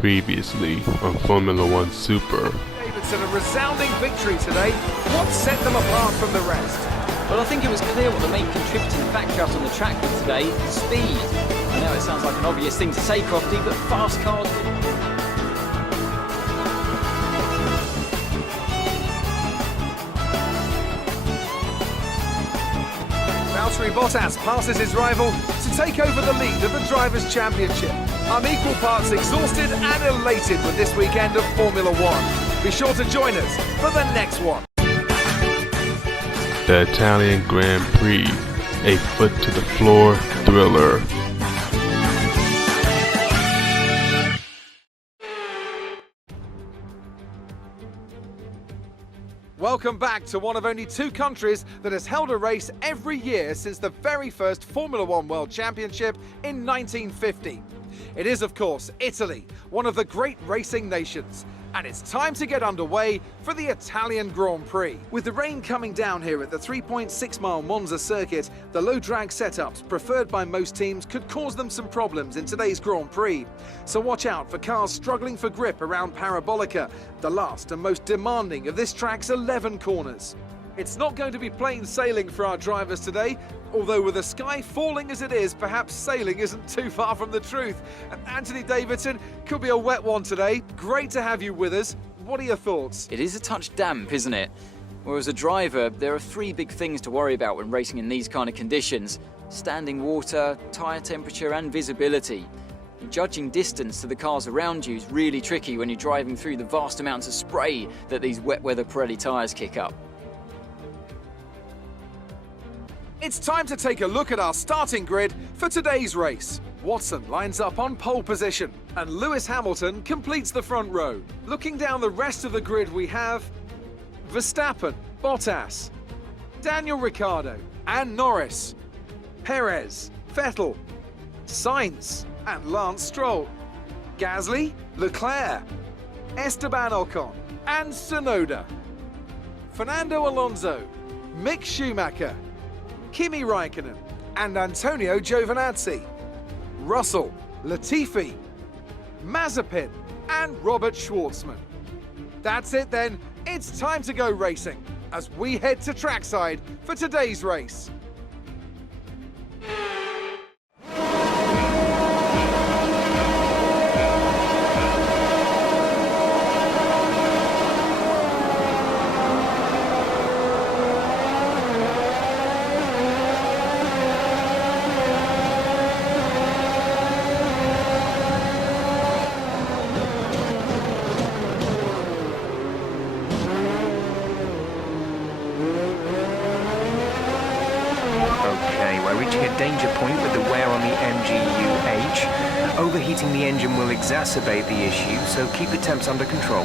previously on Formula One Super. Davidson, a resounding victory today. What set them apart from the rest? Well, I think it was clear what the main contributing factor out on the track was today: speed. I know it sounds like an obvious thing to say, Crofty, but fast cars. Valtteri Bottas passes his rival to take over the lead of the Drivers' Championship. I'm equal parts exhausted and elated with this weekend of Formula One. Be sure to join us for the next one. The Italian Grand Prix, a foot-to-the-floor thriller. Welcome back to one of only two countries that has held a race every year since the very first Formula One World Championship in 1950. It is, of course, Italy, one of the great racing nations. And it's time to get underway for the Italian Grand Prix. With the rain coming down here at the 3.6-mile Monza circuit, the low drag setups preferred by most teams could cause them some problems in today's Grand Prix. So watch out for cars struggling for grip around Parabolica, the last and most demanding of this track's 11 corners. It's not going to be plain sailing for our drivers today, although with the sky falling as it is, perhaps sailing isn't too far from the truth. And Anthony Davidson, could be a wet one today. Great to have you with us. What are your thoughts? It is a touch damp, isn't it? Well, as a driver, there are three big things to worry about when racing in these kind of conditions: standing water, tyre temperature and visibility. Judging distance to the cars around you is really tricky when you're driving through the vast amounts of spray that these wet weather Pirelli tyres kick up. It's time to take a look at our starting grid for today's race. Watson lines up on pole position, and Lewis Hamilton completes the front row. Looking down the rest of the grid, we have Verstappen, Bottas, Daniel Ricciardo and Norris, Perez, Vettel, Sainz and Lance Stroll, Gasly, Leclerc, Esteban Ocon and Tsunoda, Fernando Alonso, Mick Schumacher, Kimi Raikkonen and Antonio Giovinazzi, Russell, Latifi, Mazepin and Robert Schwartzman. That's it then, it's time to go racing as we head to trackside for today's race. Danger point with the wear on the MGU-H. Overheating the engine will exacerbate the issue, so keep the temps under control.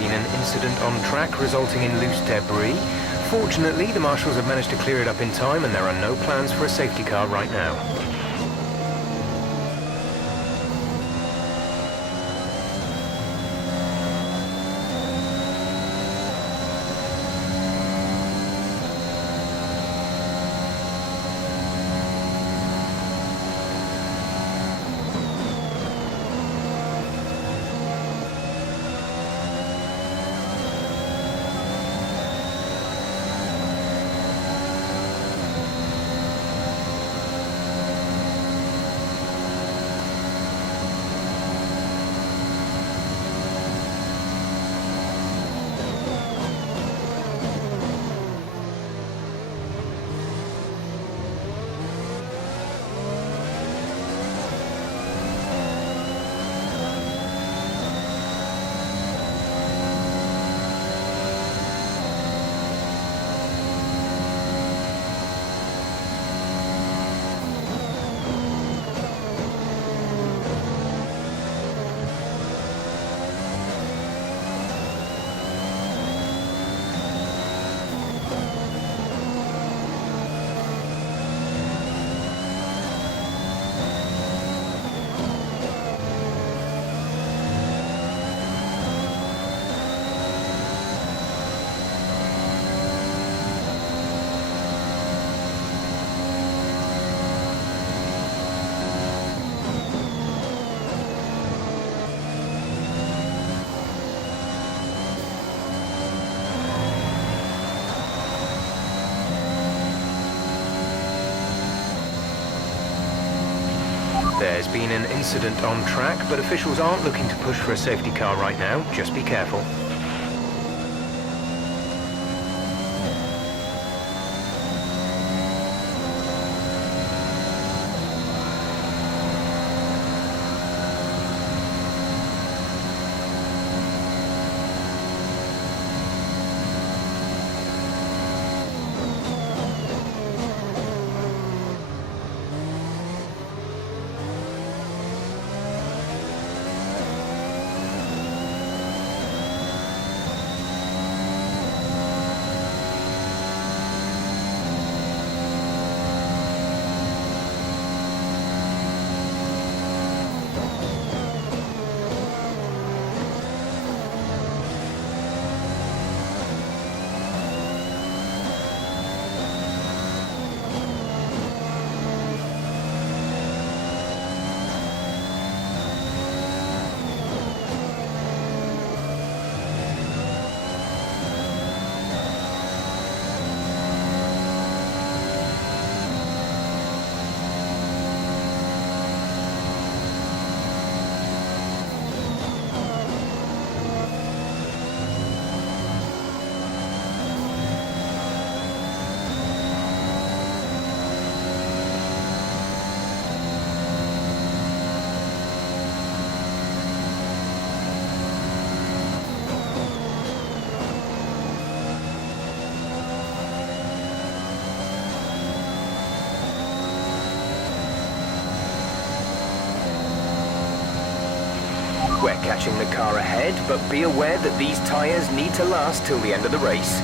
been an incident on track resulting in loose debris. Fortunately, the marshals have managed to clear it up in time and there are no plans for a safety car right now. There's been an incident on track, but officials aren't looking to push for a safety car right now. Just be careful. We're catching the car ahead, but be aware that these tyres need to last till the end of the race.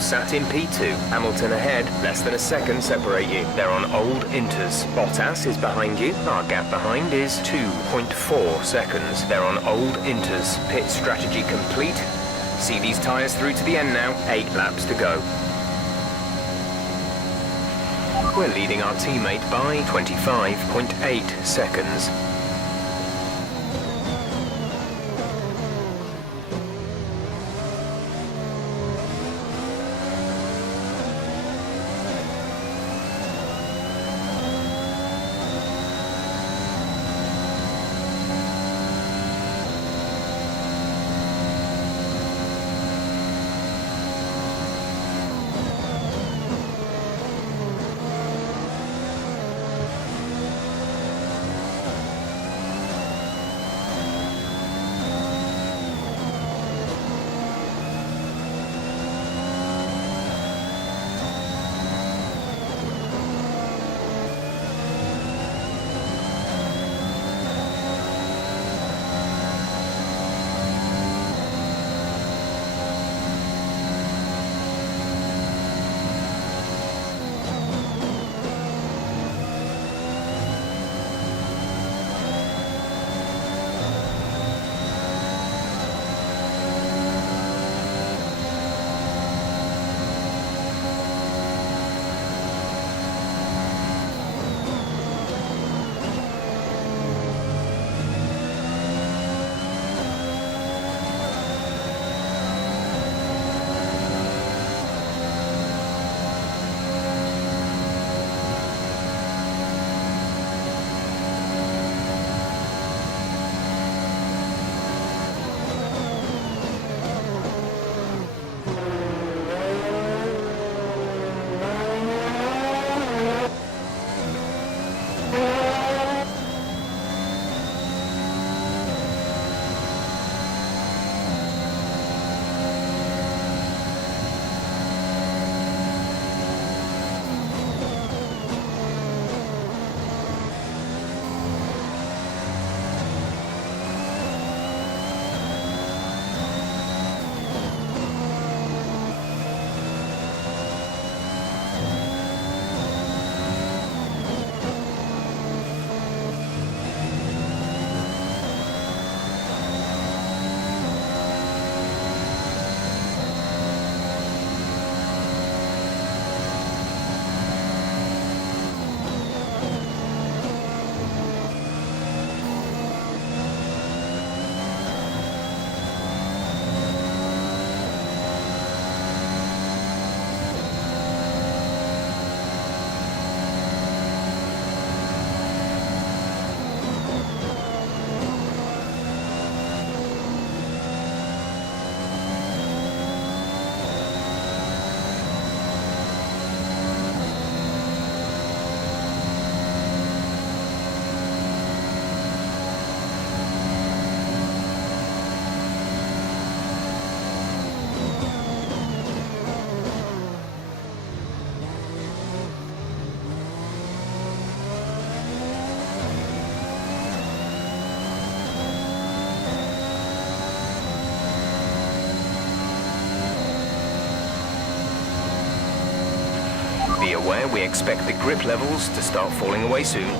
You're sat in P2. Hamilton ahead, less than a second separate you. They're on old inters. Bottas is behind you. Our gap behind is 2.4 seconds. They're on old inters. Pit strategy complete. See these tyres through to the end now. 8 laps to go. We're leading our teammate by 25.8 seconds. Be aware we expect the grip levels to start falling away soon.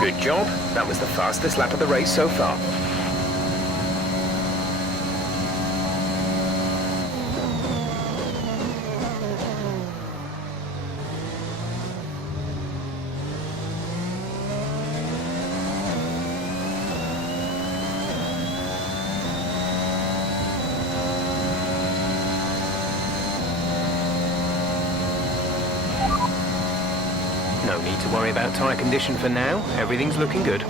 Good job. That was the fastest lap of the race so far. No need to worry about tyre condition for now. Everything's looking good.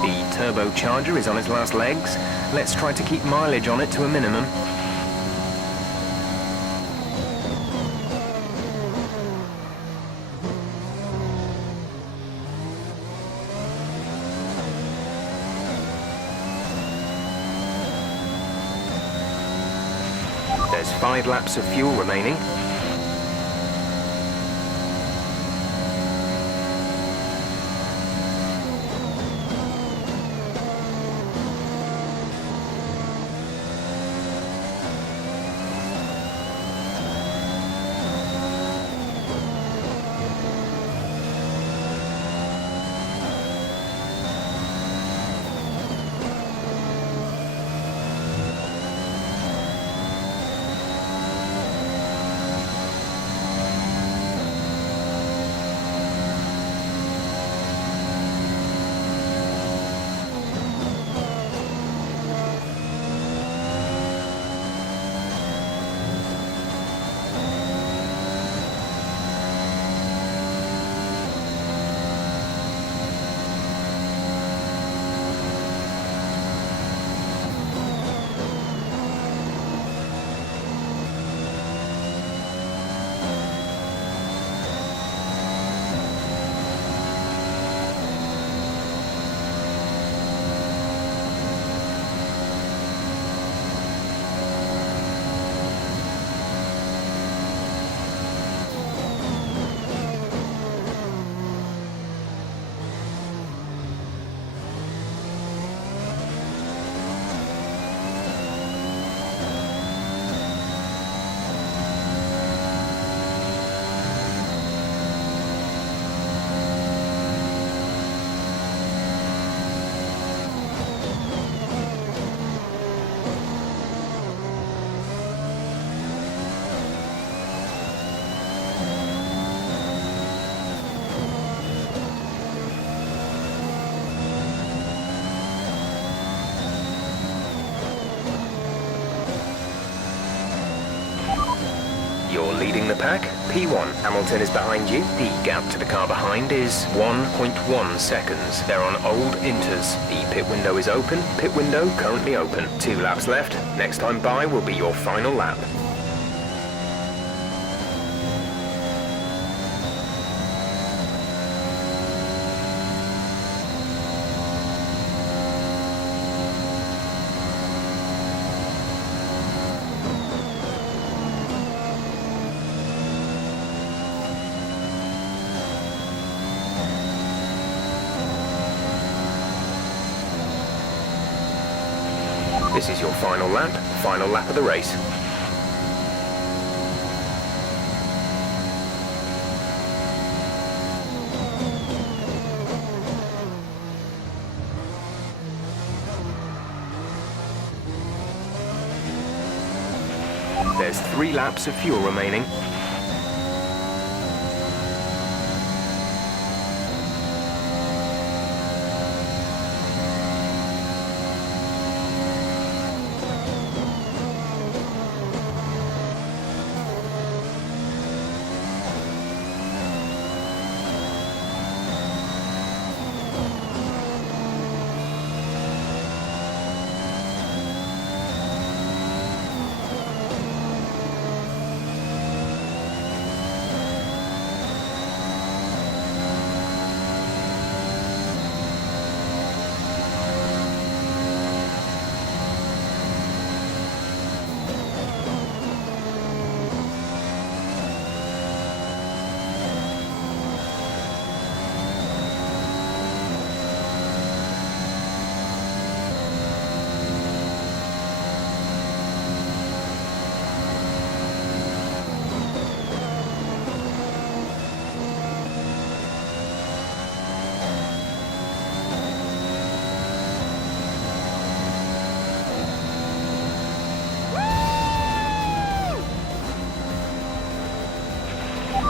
The turbocharger is on its last legs. Let's try to keep mileage on it to a minimum. There's 5 laps of fuel remaining. You're leading the pack. P1. Hamilton is behind you. The gap to the car behind is 1.1 seconds. They're on old inters. The pit window is open. Pit window currently open. 2 laps left. Next time by will be your final lap. This is your final lap of the race. There's 3 laps of fuel remaining.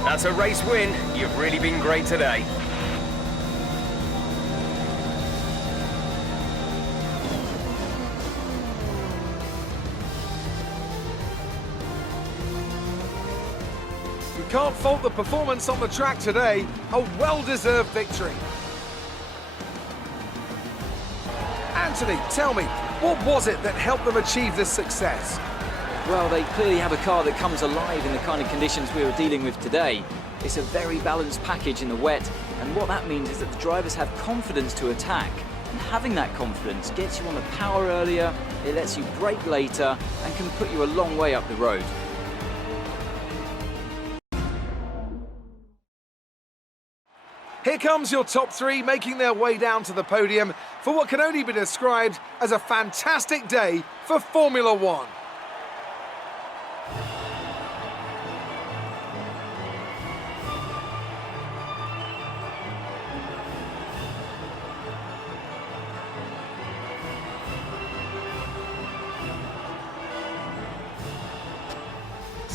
That's a race win. You've really been great today. You can't fault the performance on the track today. A well-deserved victory. Anthony, tell me, what was it that helped them achieve this success? Well, they clearly have a car that comes alive in the kind of conditions we were dealing with today. It's a very balanced package in the wet, and what that means is that the drivers have confidence to attack. And having that confidence gets you on the power earlier, it lets you brake later, and can put you a long way up the road. Here comes your top three making their way down to the podium for what can only be described as a fantastic day for Formula One.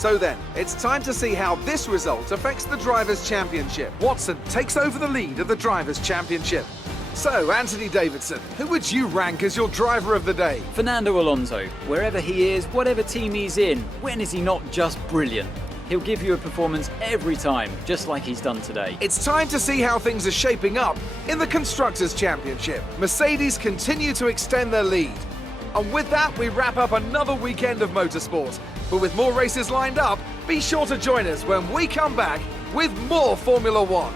So then, it's time to see how this result affects the Drivers' Championship. Watson takes over the lead of the Drivers' Championship. So, Anthony Davidson, who would you rank as your driver of the day? Fernando Alonso, wherever he is, whatever team he's in, when is he not just brilliant? He'll give you a performance every time, just like he's done today. It's time to see how things are shaping up in the Constructors' Championship. Mercedes continue to extend their lead. And with that, we wrap up another weekend of motorsport. But with more races lined up, be sure to join us when we come back with more Formula One.